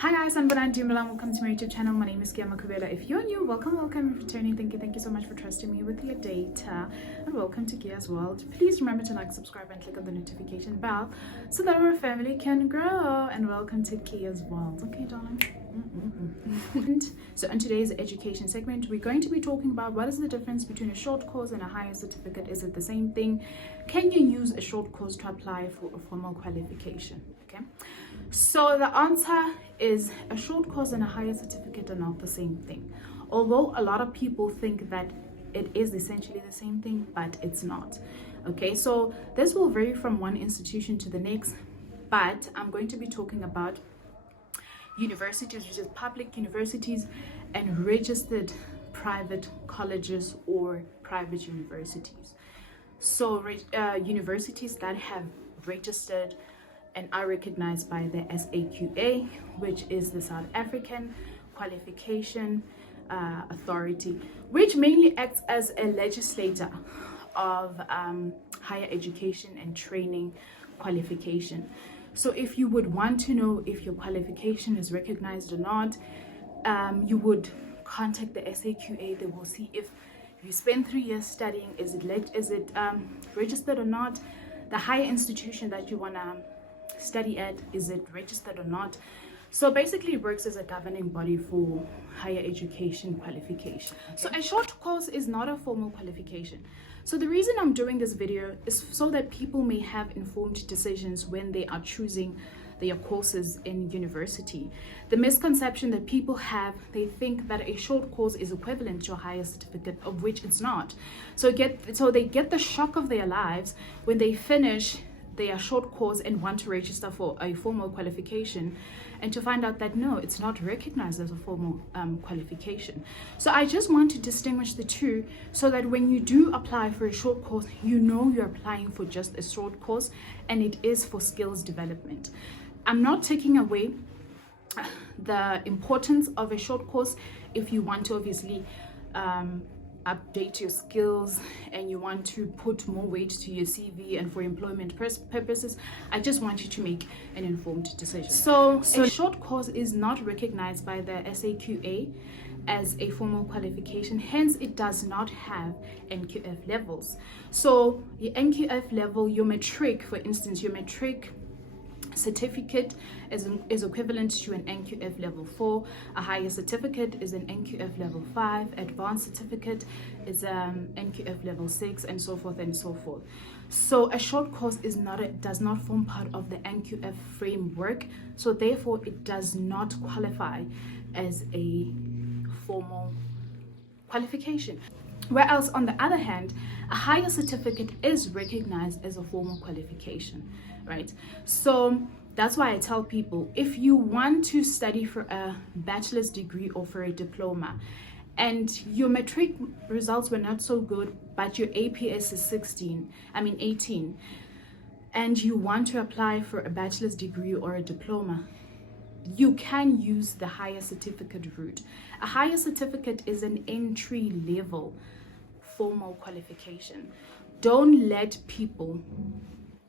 Hi guys, I'm Banandi Milan. Welcome to my YouTube channel. My name is Kiama Kubela. If you're new, welcome. If returning, thank you so much for trusting me with your data. And welcome to Kia's World. Please remember to like, subscribe, and click on the notification bell so that our family can grow. And welcome to Kia's World. Okay, darling. So in today's education segment, we're going to be talking about what is the difference between a short course and a higher certificate. Is it the same thing? Can you use a short course to apply for a formal qualification? Okay, so the answer is a short course and a higher certificate are not the same thing, although a lot of people think that it is essentially the same thing, but it's not. Okay, so this will vary from one institution to the next, but I'm going to be talking about universities, which is public universities, and registered private colleges or private universities. So universities that have registered and are recognized by the SAQA, which is the South African Qualification Authority, which mainly acts as a legislator of higher education and training qualification. So if you would want to know if your qualification is recognized or not, you would contact the SAQA. They will see if you spend 3 years studying, is it registered or not. The higher institution that you want to study at, is it registered or not. So basically it works as a governing body for higher education qualification. So a short course is not a formal qualification. So the reason I'm doing this video is so that people may have informed decisions when they are choosing their courses in university. The misconception that people have, they think that a short course is equivalent to a higher certificate, of which it's not. So they get the shock of their lives when they finish their short course and want to register for a formal qualification, and to find out that no, it's not recognized as a formal qualification. So I just want to distinguish the two so that when you do apply for a short course, you know you're applying for just a short course and it is for skills development. I'm not taking away the importance of a short course if you want to obviously update your skills and you want to put more weight to your CV and for employment purposes. I just want you to make an informed decision. So a short course is not recognized by the SAQA as a formal qualification, hence it does not have NQF levels. So your NQF level, your matric, for instance, your matric certificate is equivalent to an NQF level 4. A higher certificate is an NQF level 5. Advanced certificate is NQF level 6, and so forth and so forth. So a short course does not form part of the NQF framework, so therefore it does not qualify as a formal qualification. Whereas on the other hand, a higher certificate is recognized as a formal qualification, right? So that's why I tell people, if you want to study for a bachelor's degree or for a diploma, and your matric results were not so good, but your APS is 18, and you want to apply for a bachelor's degree or a diploma, you can use the higher certificate route. A higher certificate is an entry level formal qualification. Don't let people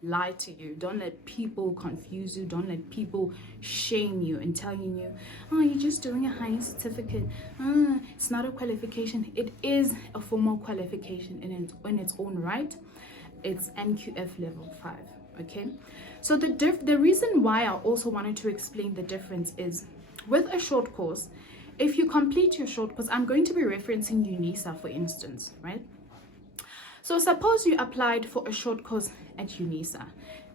lie to you. Don't let people confuse you. Don't let people shame you and telling you, oh, you're just doing a higher certificate. It's not a qualification. It is a formal qualification in its own right. It's NQF level 5. Okay, so the reason why I also wanted to explain the difference is with a short course, if you complete your short course, I'm going to be referencing UNISA, for instance, right? So suppose you applied for a short course at UNISA.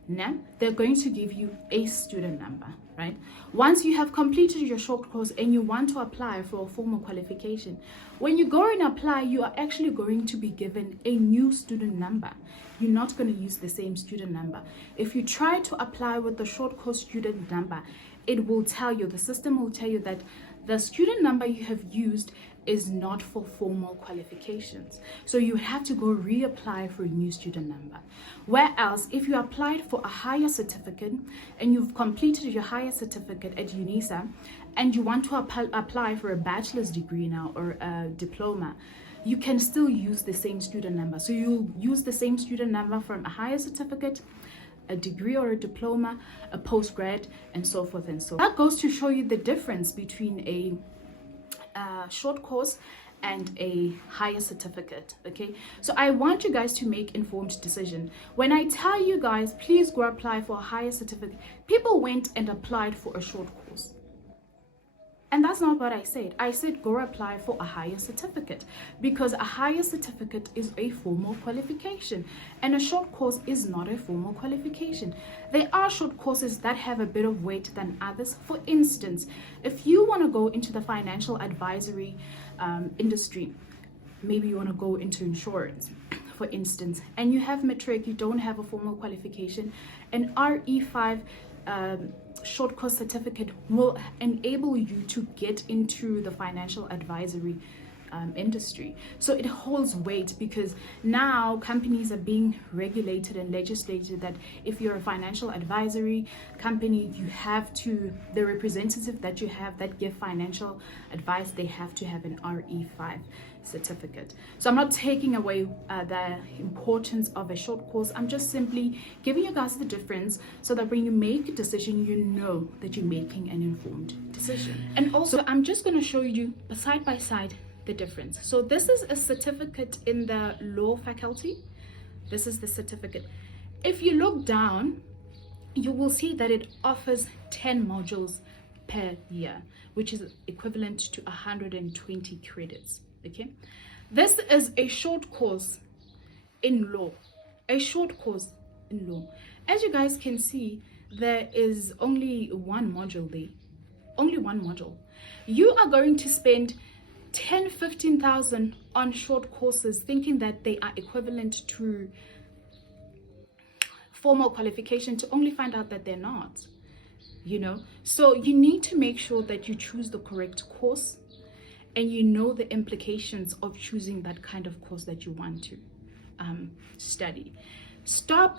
Now they're going to give you a student number, right? Once you have completed your short course and you want to apply for a formal qualification, when you go and apply, you are actually going to be given a new student number. You're not going to use the same student number. If you try to apply with the short course student number, it will tell you, the system will tell you that the student number you have used is not for formal qualifications. So you have to go reapply for a new student number. Whereas if you applied for a higher certificate and you've completed your higher certificate at UNISA and you want to apply for a bachelor's degree now or a diploma, you can still use the same student number. So you'll use the same student number from a higher certificate a degree or a diploma, a postgrad, and so forth and so on. That goes to show you the difference between a short course and a higher certificate. Okay, so I want you guys to make informed decision. When I tell you guys, please go apply for a higher certificate, people went and applied for a short course. And that's not what I said. I said go apply for a higher certificate, because a higher certificate is a formal qualification and a short course is not a formal qualification. There are short courses that have a bit of weight than others. For instance, if you want to go into the financial advisory industry, maybe you want to go into insurance, for instance, and you have matric, you don't have a formal qualification, an RE5 short course certificate will enable you to get into the financial advisory industry. So it holds weight, because now companies are being regulated and legislated that if you're a financial advisory company, you have to, the representative that you have that give financial advice, they have to have an RE5 certificate. So I'm not taking away the importance of a short course. I'm just simply giving you guys the difference so that when you make a decision, you know that you're making an informed decision. And also, I'm just going to show you side by side the difference. So this is a certificate in the law faculty. This is the certificate. If you look down, you will see that it offers 10 modules per year, which is equivalent to 120 credits. Okay, this is a short course in law, a short course in law. As you guys can see, there is only one module there, only one module. You are going to spend 10-15,000 on short courses thinking that they are equivalent to formal qualification, to only find out that they're not, you know. So you need to make sure that you choose the correct course and you know the implications of choosing that kind of course that you want to study. Stop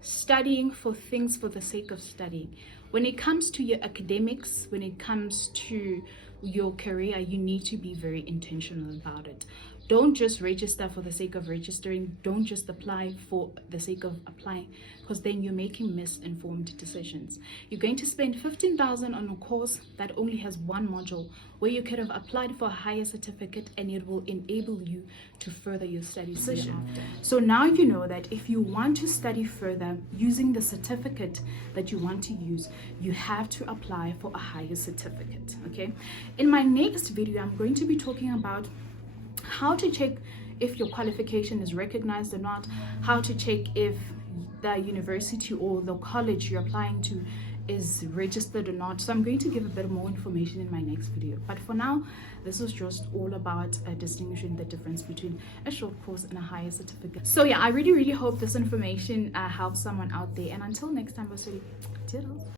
studying for things for the sake of studying. When it comes to your academics, when it comes to your career, you need to be very intentional about it. Don't just register for the sake of registering. Don't just apply for the sake of applying, because then you're making misinformed decisions. You're going to spend 15,000 on a course that only has one module, where you could have applied for a higher certificate and it will enable you to further your study decision. So now you know that if you want to study further using the certificate that you want to use, you have to apply for a higher certificate. Okay, in my next video, I'm going to be talking about how to check if your qualification is recognized or not, how to check if the university or the college you're applying to is registered or not. So I'm going to give a bit more information in my next video, but for now, this was just all about distinguishing the difference between a short course and a higher certificate. So yeah, I really hope this information helps someone out there, and until next time, I'll say toodles.